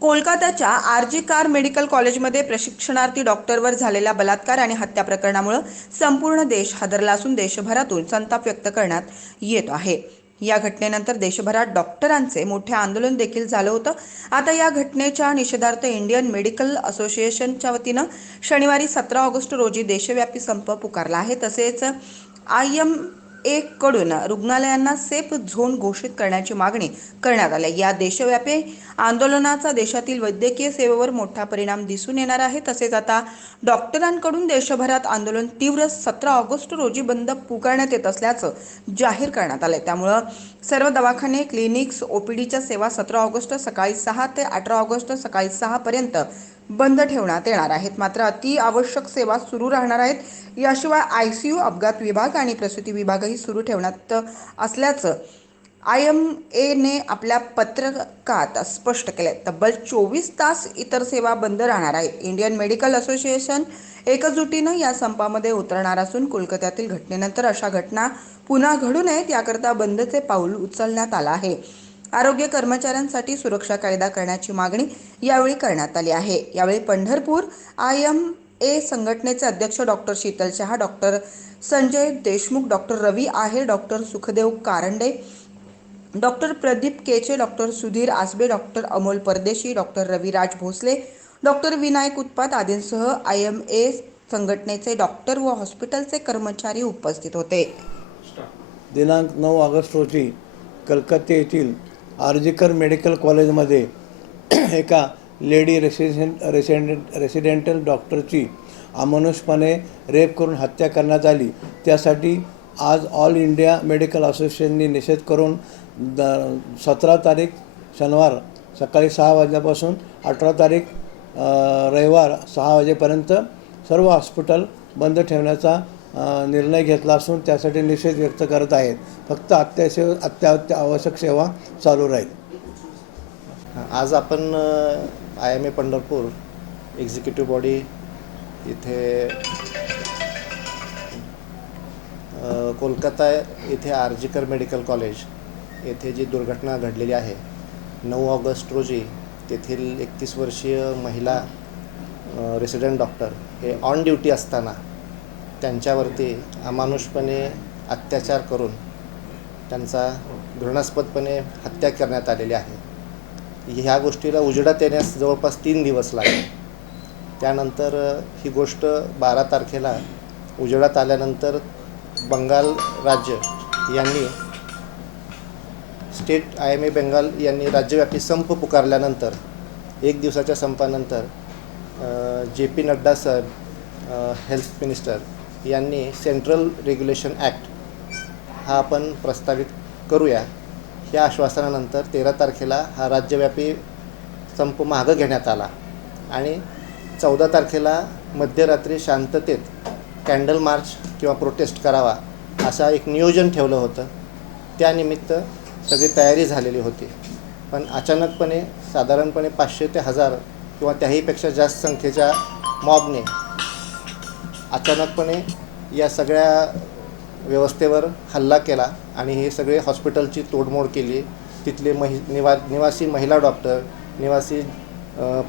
कोलकात्याच्या R G Kar medical कॉलेजमध्ये प्रशिक्षणार्थी डॉक्टरवर झालेल्या बलात्कार आणि हत्या प्रकरणामुळे संपूर्ण देश हादरला असून देशभरातून संताप व्यक्त करण्यात येत आहे. या घटनेनंतर देशभरात डॉक्टरांचे मोठे आंदोलन देखील झालं होतं. आता या घटनेच्या निषेधार्थ इंडियन मेडिकल असोसिएशनच्या वतीनं शनिवारी सतरा ऑगस्ट रोजी देशव्यापी संप पुकारला आहे. तसेच आय एम एक कडून रुग्णालयांना सेफ झोन घोषित करण्याची मागणी करण्यात आली. या देशव्यापी आंदोलनाचा देशातील वैद्यकीय सेवेवर मोठा परिणाम दिसून येणार आहे. तसेच आता डॉक्टरांकडून देशभरात आंदोलन तीव्र सतरा ऑगस्ट रोजी बंद पुकारण्यात येत असल्याचं जाहीर करण्यात आलंय. त्यामुळं सर्व दवाखाने क्लिनिक्स ओपीडीच्या सेवा सतरा ऑगस्ट सकाळी सहा ते अठरा ऑगस्ट सकाळी सहा पर्यंत बंद ठेवण्यात येणार आहेत. मात्र अति आवश्यक सेवा सुरू राहणार आहेत. याशिवाय आय सी यू अपघात विभाग आणि प्रसूती विभागही सुरू ठेवण्यात असल्याचं आय एम एने आपल्या पत्रकात स्पष्ट केले तब्बल चोवीस तास इतर सेवा बंद राहणार आहेत. इंडियन मेडिकल असोसिएशन एकजुटीनं या संपामध्ये उतरणार असून कोलकात्यातील घटनेनंतर अशा घटना पुन्हा घडू नयेत याकरता बंदचे पाऊल उचलण्यात आलं आहे. आरोग्य कर्मचाऱ्यांसाठी सुरक्षा कायदा करण्याची मागणी यावेळी करण्यात आली आहे. यावेळी पंढरपूर आय एम ए संघटनेचे अध्यक्ष doctor Sheetal Shah doctor Sanjay Deshmukh doctor Ravi Aher doctor Sukhdev Karande doctor Pradeep Keche doctor Sudhir Asbe doctor Amol Pardeshi doctor Raviraj Bhosale doctor Vinayak Utpat आदींसह आय एम ए संघटनेचे doctor व हॉस्पिटलचे कर्मचारी उपस्थित होते. दिनांक नऊ August रोजी कलकत्ते येथील आर्जिकर मेडिकल कॉलेजमध्ये एका लेडी रेसिडेंट रेसिडेंट रेसिडेंटल डॉक्टरची अमानुषपणे रेप करून हत्या करण्यात आली. त्यासाठी आज ऑल इंडिया मेडिकल असोसिएशनने निषेध करून द सतरा तारीख शनिवार सकाळी सहा वाजल्यापासून अठरा तारीख रविवार सहा वाजेपर्यंत सर्व हॉस्पिटल बंद ठेवण्याचा निर्णय घेतला असून त्यासाठी निषेध व्यक्त करत आहेत. फक्त अत्यावश्यक अत्यावत्य आवश्यक सेवा चालू राहील. आज आपण I M A Pandharpur executive body इथे कोलकाता इथे आर्जिकर मेडिकल कॉलेज येथे जी दुर्घटना घडलेली आहे नऊ ऑगस्ट रोजी तेथील एकतीस वर्षीय महिला रेसिडेंट डॉक्टर हे ऑन ड्युटी असताना त्यांच्यावरती अमानुषपणे अत्याचार करून त्यांचा घृणास्पदपणे हत्या करण्यात आलेली आहे. ह्या गोष्टीला उजेडात येण्यास जवळपास तीन दिवस लागले. त्यानंतर ही गोष्ट बारा तारखेला उजेडात आल्यानंतर बंगाल राज्य यांनी state I M A Bengal यांनी राज्यव्यापी संप पुकारल्यानंतर एक दिवसाच्या संपानंतर J P Nadda sir health minister यांनी सेंट्रल रेग्युलेशन ॲक्ट हा आपण प्रस्तावित करूया. या आश्वासनानंतर तेरा तारखेला हा राज्यव्यापी संप मागं घेण्यात आला. आणि चौदा तारखेला मध्यरात्री शांततेत कॅन्डल मार्च किंवा प्रोटेस्ट करावा असा एक नियोजन ठेवलं होतं. त्यानिमित्त सगळी तयारी झालेली होती. पण अचानकपणे साधारणपणे पाचशे ते हजार किंवा त्याहीपेक्षा जास्त संख्येच्या मॉबने अचानकपणे या सगळ्या व्यवस्थेवर हल्ला केला आणि हे सगळे हॉस्पिटलची तोडमोड केली. तिथले महि निवा निवासी महिला डॉक्टर निवासी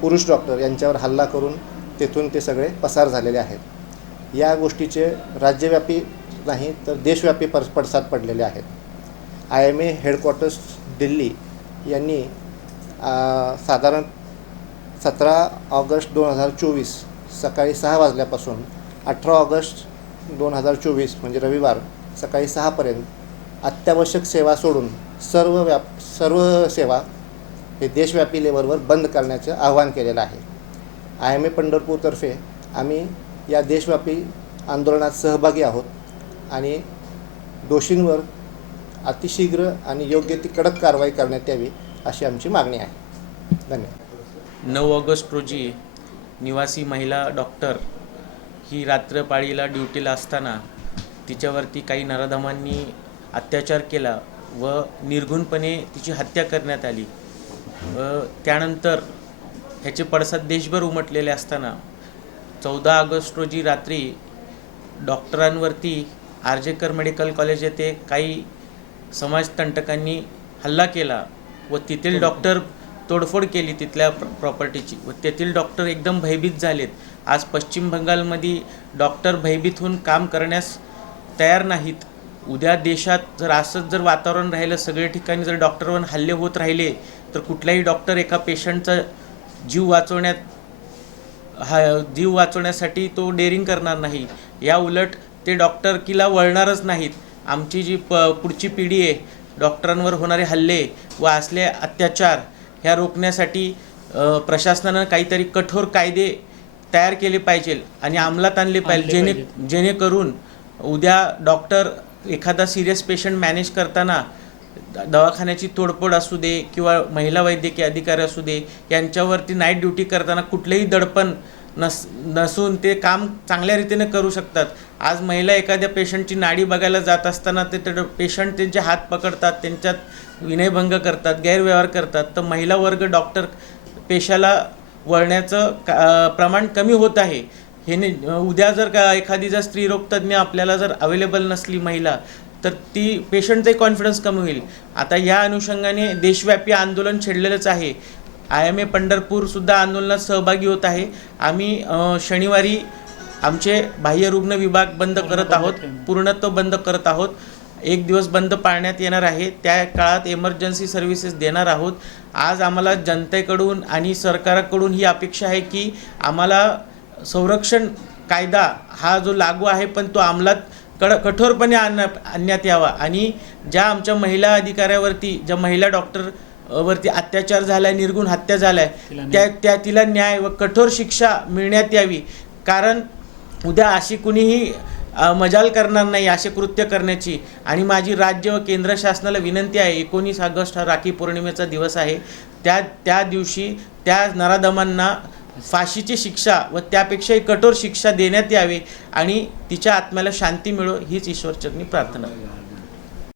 पुरुष डॉक्टर यांच्यावर हल्ला करून तेथून ते सगळे पसार झालेले आहेत. या गोष्टीचे राज्यव्यापी नाही तर देशव्यापी पर पडसाद पडलेले आहेत. I M A headquarters Delhi यांनी साधारण सतरा ऑगस्ट दोन हजार चोवीस सकाळी सहा वाजल्यापासून अठरा ऑगस्ट दोन हजार चोवीस म्हणजे रविवार सकाळी सहापर्यंत अत्यावश्यक सेवा सोडून सर्व व्याप सर्व सेवा हे देशव्यापी लेवलवर बंद करण्याचं आवाहन केलेलं आहे. आय एम ए पंढरपूरतर्फे आम्ही या देशव्यापी आंदोलनात सहभागी आहोत आणि दोषींवर अतिशीघ्र आणि योग्य ती कडक कारवाई करण्यात यावी अशी आमची मागणी आहे. धन्यवाद. नऊ ऑगस्ट रोजी निवासी महिला डॉक्टर ही रात्रपाळीला ड्युटीला असताना तिच्यावरती काही नराधमांनी अत्याचार केला व निर्घुणपणे तिची हत्या करण्यात आली. व त्यानंतर ह्याचे पडसाद देशभर उमटलेले असताना चौदा ऑगस्ट रोजी रात्री डॉक्टरांवरती आर्जेकर मेडिकल कॉलेज येथे काही समाजतंटकांनी हल्ला केला व तेथील डॉक्टर तोडफोड केली तिथल्या प्र प्रॉपर्टीची व तेथील डॉक्टर एकदम भयभीत झालेत. आज पश्चिम बंगालमध्ये डॉक्टर भयभीत होऊन काम करण्यास तयार नाहीत. उद्या देशात जर असंच जर वातावरण राहिलं सगळ्या ठिकाणी जर डॉक्टरवर हल्ले होत राहिले तर कुठलाही डॉक्टर एका पेशंटचा जीव वाचवण्यात हा जीव वाचवण्यासाठी तो डेअरिंग करणार नाही. या उलट ते डॉक्टर किला वळणारच नाहीत. आमची जी प पुढची पिढी आहे डॉक्टरांवर होणारे हल्ले व असले अत्याचार ह्या रोखण्यासाठी प्रशासनानं काहीतरी कठोर कायदे तयार केले पाहिजे आणि अंमलात आणले पाहिजे जेणे जेणेकरून उद्या डॉक्टर एखादा सिरियस पेशंट मॅनेज करताना दवाखान्याची तोडफोड असू दे किंवा महिला वैद्यकीय अधिकारी असू दे यांच्यावरती नाईट ड्युटी करताना कुठलेही दडपण नस नसून ते काम चांगल्या रीतीने करू शकतात. आज महिला एखाद्या पेशंटची नाडी बघायला जात असताना ते पेशंट त्यांचे हात पकडतात त्यांच्यात विनयभंग करतात गैरव्यवहार करतात. तर महिला वर्ग डॉक्टर पेशाला वळण्याचं का प्रमाण कमी होत आहे. हे उद्या जर का एखादी जर स्त्रीरोगतज्ञ आपल्याला जर अवेलेबल नसली महिला तर ती पेशंटचाही कॉन्फिडन्स कमी होईल. आता या अनुषंगाने देशव्यापी आंदोलन छेडलेलंच आहे. आय एम ए पंढरपूरसुद्धा आंदोलनात सहभागी होत आहे. आम्ही शनिवारी आमचे बाह्य रुग्ण विभाग बंद करत आहोत. पूर्णत्व बंद करत आहोत. एक दिवस बंद पाळण्यात येणार आहे. त्या काळात एमर्जन्सी सर्व्हिसेस देणार आहोत. आज आम्हाला जनतेकडून आणि सरकाराकडून ही अपेक्षा आहे की आम्हाला संरक्षण कायदा हा जो लागू आहे पण तो अंमलात कड कठोरपणे आणण्या आणण्यात यावा. आणि ज्या आमच्या महिला अधिकाऱ्यावरती ज्या महिला डॉक्टर वरती अत्याचार झालाय निर्गुण हत्या झालाय. त्या त्या तिला न्याय व कठोर शिक्षा मिळण्यात यावी. कारण उद्या अशी कुणीही मजाल करणार नाही असे कृत्य करण्याची. आणि माझी राज्य व केंद्र शासनाला विनंती आहे एकोणीस ऑगस्ट हा राखी पौर्णिमेचा दिवस आहे. त्या त्या दिवशी त्या नराधमांना फाशीची शिक्षा व त्यापेक्षाही कठोर शिक्षा देण्यात यावी आणि तिच्या आत्म्याला शांती मिळो हीच ईश्वरचरणी प्रार्थना.